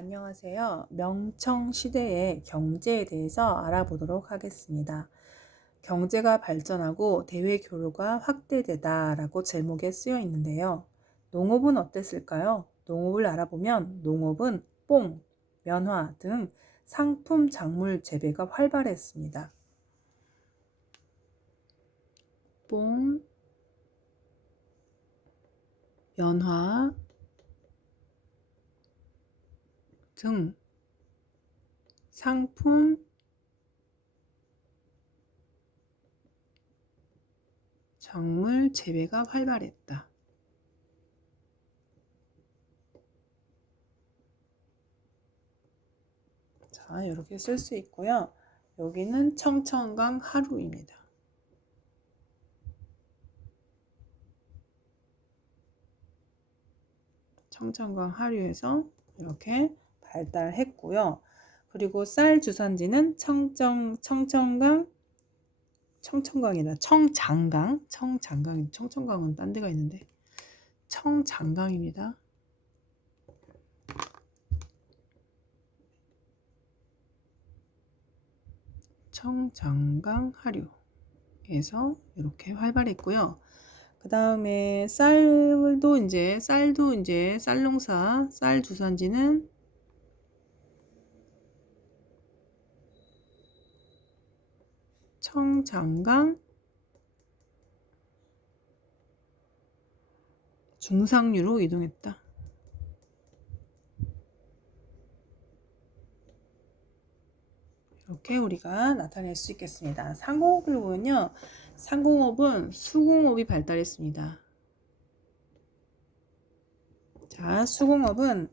안녕하세요. 명청 시대의 경제에 대해서 알아보도록 하겠습니다. 경제가 발전하고 대외 교류가 확대되다라고 제목에 쓰여 있는데요. 농업은 어땠을까요? 농업을 알아보면 농업은 뽕, 면화 등 상품 작물 재배가 활발했습니다. 뽕, 면화 등 상품 작물 재배가 활발했다. 자, 이렇게 쓸 수 있고요. 여기는 청천강 하루입니다. 청천강 하류에서 이렇게 발달했고요. 그리고 쌀 주산지는 청정 청천강 청천강이나 청장강 청장강 청천강은 딴 데가 있는데 청장강입니다. 청장강 하류에서 이렇게 활발했고요. 그 다음에 쌀도 이제 쌀도 이제 쌀농사 쌀 주산지는 청장강 중상류로 이동했다. 이렇게 우리가 나타낼 수 있겠습니다. 상공업을 보면요. 상공업은 수공업이 발달했습니다. 자, 수공업은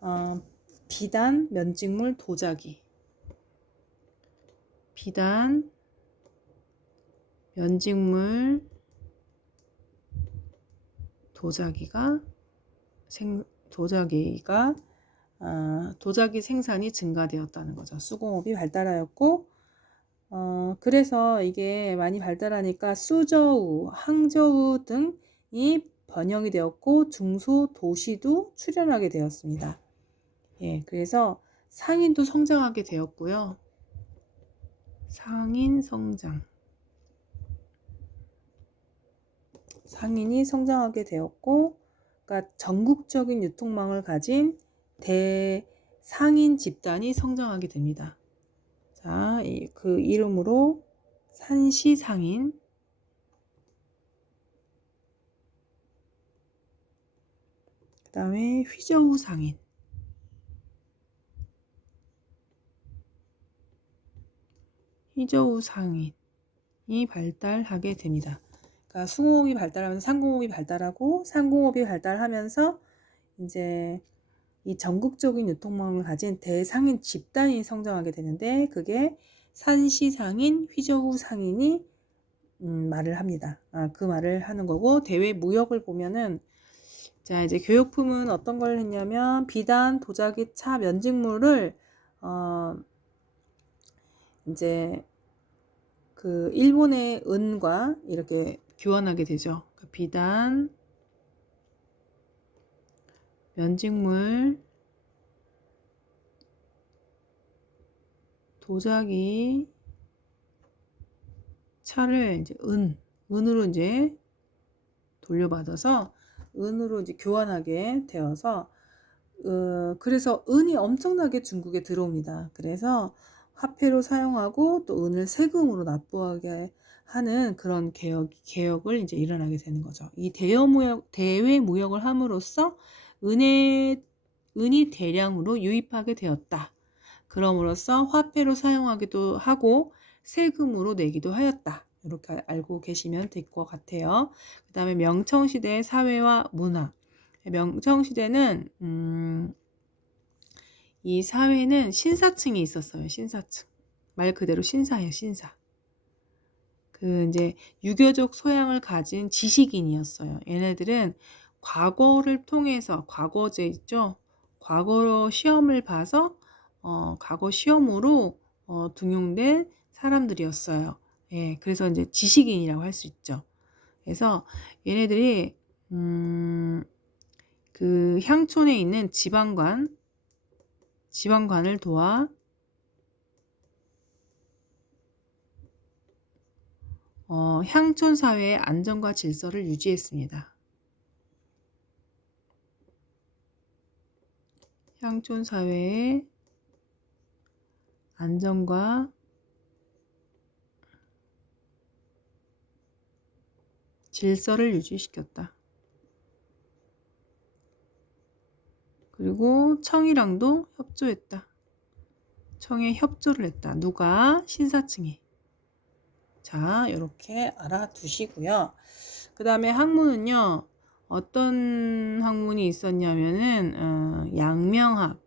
어, 비단, 면직물, 도자기 비단, 면직물, 도자기가 생 도자기가 어, 도자기 생산이 증가되었다는 거죠. 수공업이 발달하였고 어, 그래서 이게 많이 발달하니까 수저우, 항저우 등이 번영이 되었고 중소 도시도 출현하게 되었습니다. 예, 그래서 상인도 성장하게 되었고요. 상인 성장. 상인이 성장하게 되었고, 그러니까 전국적인 유통망을 가진 대상인 집단이 성장하게 됩니다. 자, 그 이름으로 산시상인, 그 다음에 휘저우 상인, 휘저우 상인이 발달하게 됩니다. 그러니까 수공업이 발달하면서 상공업이 발달하고 상공업이 발달하면서 이제 이 전국적인 유통망을 가진 대상인 집단이 성장하게 되는데 그게 산시상인, 휘저우 상인이 음, 말을 합니다. 아, 그 말을 하는 거고 대외 무역을 보면은 자 이제 교육품은 어떤 걸 했냐면 비단, 도자기, 차, 면직물을 어, 이제 그 일본의 은과 이렇게 교환하게 되죠. 그 비단, 면직물, 도자기, 차를 이제 은, 은으로 이제 돌려받아서 은으로 이제 교환하게 되어서 어, 그래서 은이 엄청나게 중국에 들어옵니다. 그래서 화폐로 사용하고 또 은을 세금으로 납부하게 하는 그런 개혁, 개혁을 이제 일어나게 되는 거죠. 이 대여 무역, 대외 무역을 함으로써 은의, 은이 대량으로 유입하게 되었다. 그럼으로써 화폐로 사용하기도 하고 세금으로 내기도 하였다. 이렇게 알고 계시면 될 것 같아요. 그 다음에 명청시대의 사회와 문화. 명청시대는, 음, 이 사회는 신사층이 있었어요. 신사층. 말 그대로 신사예요. 신사. 그 이제 유교적 소양을 가진 지식인이었어요. 얘네들은 과거를 통해서 과거제 있죠. 과거 시험을 봐서 어, 과거 시험으로 어, 등용된 사람들이었어요. 예, 그래서 이제 지식인이라고 할 수 있죠. 그래서 얘네들이 음, 그 향촌에 있는 지방관 지방관을 도와 어, 향촌 사회의 안정과 질서를 유지했습니다. 향촌 사회의 안정과 질서를 유지시켰다. 그리고 청이랑도 협조했다. 청에 협조를 했다. 누가? 신사층이. 자, 이렇게 알아두시고요. 그 다음에 학문은요. 어떤 학문이 있었냐면은 어, 양명학.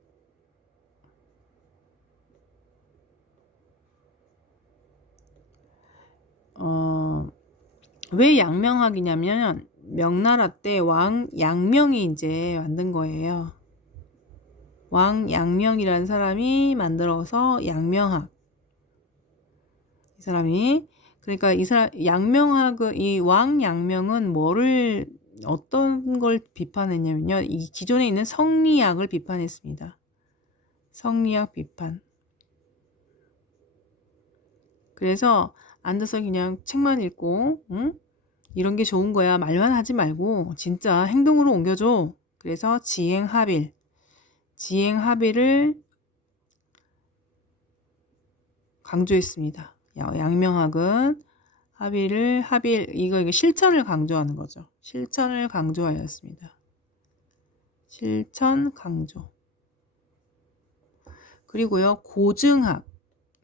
어, 왜 양명학이냐면 명나라 때 왕 양명이 이제 만든 거예요. 왕 양명이라는 사람이 만들어서 양명학. 이 사람이 그러니까 이 사람 양명학은 이 왕 양명은 뭐를 어떤 걸 비판했냐면요. 이 기존에 있는 성리학을 비판했습니다. 성리학 비판. 그래서 앉아서 그냥 책만 읽고, 응? 이런 게 좋은 거야. 말만 하지 말고, 진짜 행동으로 옮겨줘. 그래서 지행합일. 지행합일을 강조했습니다. 양명학은 합의를 합의 이거 이거 실천을 강조하는 거죠. 실천을 강조하였습니다. 실천 강조. 그리고요 고증학.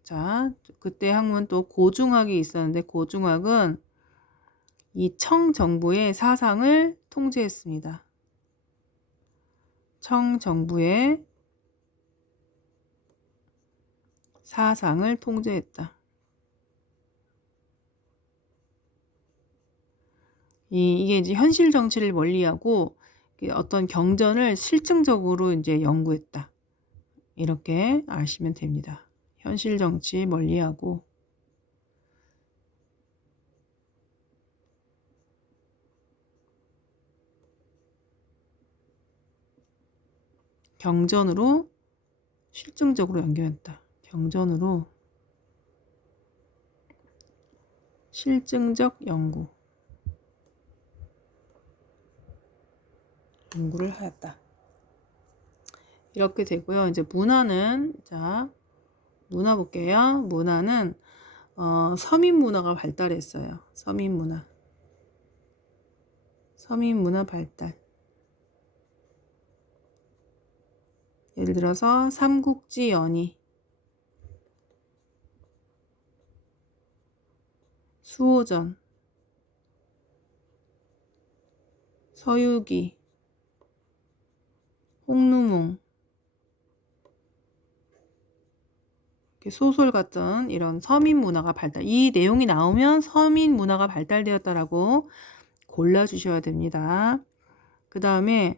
자 그때 학문 또 고중학이 있었는데 고중학은 이 청 정부의 사상을 통제했습니다. 청 정부의 사상을 통제했다. 이, 이게 이제 현실 정치를 멀리하고 어떤 경전을 실증적으로 이제 연구했다. 이렇게 아시면 됩니다. 현실 정치 멀리하고 경전으로 실증적으로 연결했다. 경전으로 실증적 연구 연구를 하였다. 이렇게 되고요. 이제 문화는 자 문화 볼게요. 문화는 어, 서민 문화가 발달했어요. 서민 문화. 서민 문화 발달. 예를 들어서 삼국지 연희, 수호전, 서유기, 홍루몽, 소설 같은 이런 서민 문화가 발달, 이 내용이 나오면 서민 문화가 발달되었다라고 골라 주셔야 됩니다. 그 다음에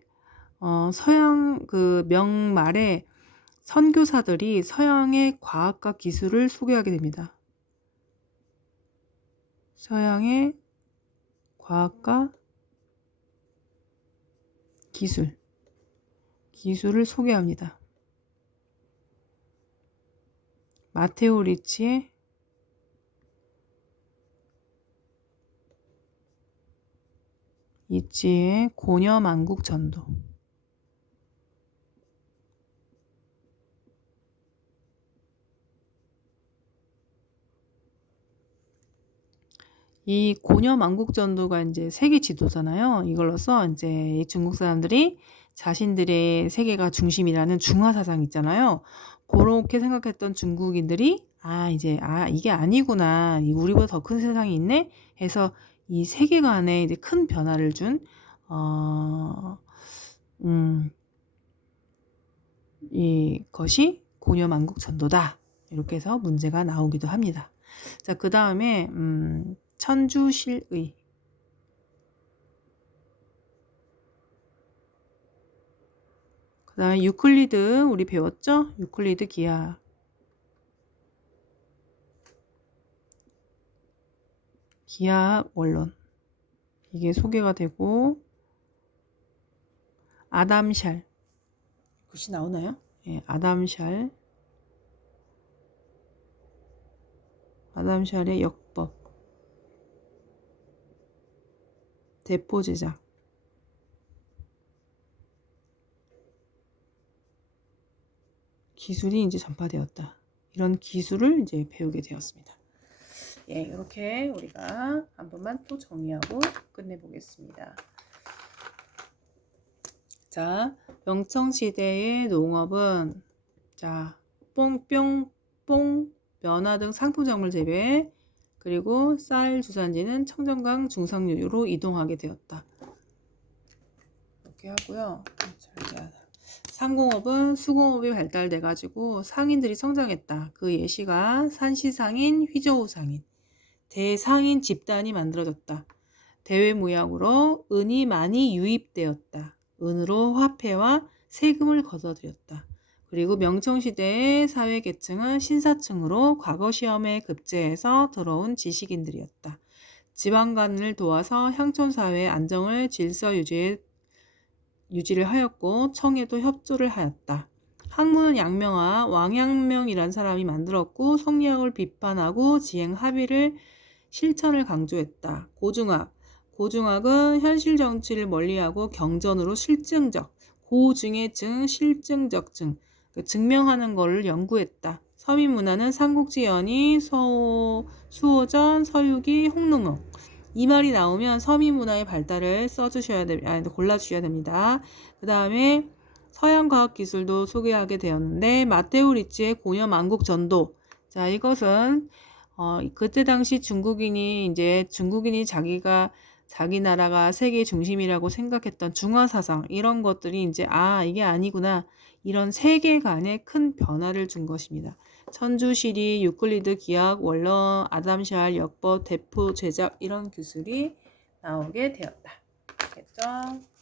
어, 서양 그 명말에 선교사들이 서양의 과학과 기술을 소개하게 됩니다. 서양의 과학과 기술, 기술을 소개합니다. 마테오 리치의 이치의 고녀만국 전도 이 고녀 만국 전도가 이제 세계 지도잖아요. 이걸로써 이제 중국 사람들이 자신들의 세계가 중심이라는 중화 사상 있잖아요. 그렇게 생각했던 중국인들이 아 이제 아 이게 아니구나 우리보다 더 큰 세상이 있네 해서 이 세계관에 이제 큰 변화를 준 어, 음, 이 것이 고녀만국 전도다 이렇게 해서 문제가 나오기도 합니다. 자, 그 다음에 음, 천주실의 그 다음에 유클리드 우리 배웠죠? 유클리드 기하. 기하 원론. 이게 소개가 되고. 아담샬. 글씨 나오나요? 예, 아담샬. 아담샬의 역법. 대포 제작 기술이 이제 전파되었다. 이런 기술을 이제 배우게 되었습니다. 예, 이렇게 우리가 한 번만 또 정리하고 끝내보겠습니다. 자, 명청시대의 농업은 자, 뽕뿅 뽕 면화 등 상품작물 재배 그리고 쌀 주산지는 청정강 중상류로 이동하게 되었다. 이렇게 하고요. 자, 이제 상공업은 수공업이 발달돼 가지고 상인들이 성장했다. 그 예시가 산시상인, 휘저우상인, 대상인 집단이 만들어졌다. 대외 무역으로 은이 많이 유입되었다. 은으로 화폐와 세금을 걷어들였다. 그리고 명청시대의 사회계층은 신사층으로 과거 시험에 급제해서 들어온 지식인들이었다. 지방간을 도와서 향촌사회의 안정을 질서 유지에 유지를 하였고 청에도 협조를 하였다. 학문은 양명화 왕양명이란 사람이 만들었고 성리학을 비판하고 지행 합의를 실천을 강조했다. 고중학 고중학은 현실 정치를 멀리하고 경전으로 실증적 고중의 증 실증적 증그 증명하는 것을 연구했다. 서민 문화는 삼국지 연희, 서, 수호전, 서유기, 홍릉옥 이 말이 나오면 서민 문화의 발달을 써주셔야 됩니다. 아니, 골라주셔야 됩니다. 그 다음에 서양 과학 기술도 소개하게 되었는데 마테오 리치의 고려 만국 전도. 자, 이것은 어, 그때 당시 중국인이 이제 중국인이 자기가 자기 나라가 세계 중심이라고 생각했던 중화 사상 이런 것들이 이제 아 이게 아니구나 이런 세계관에 큰 변화를 준 것입니다. 천주시리, 유클리드 기하학, 원론, 아담샬, 역법, 대포 제작 이런 기술이 나오게 되었다. 알겠죠?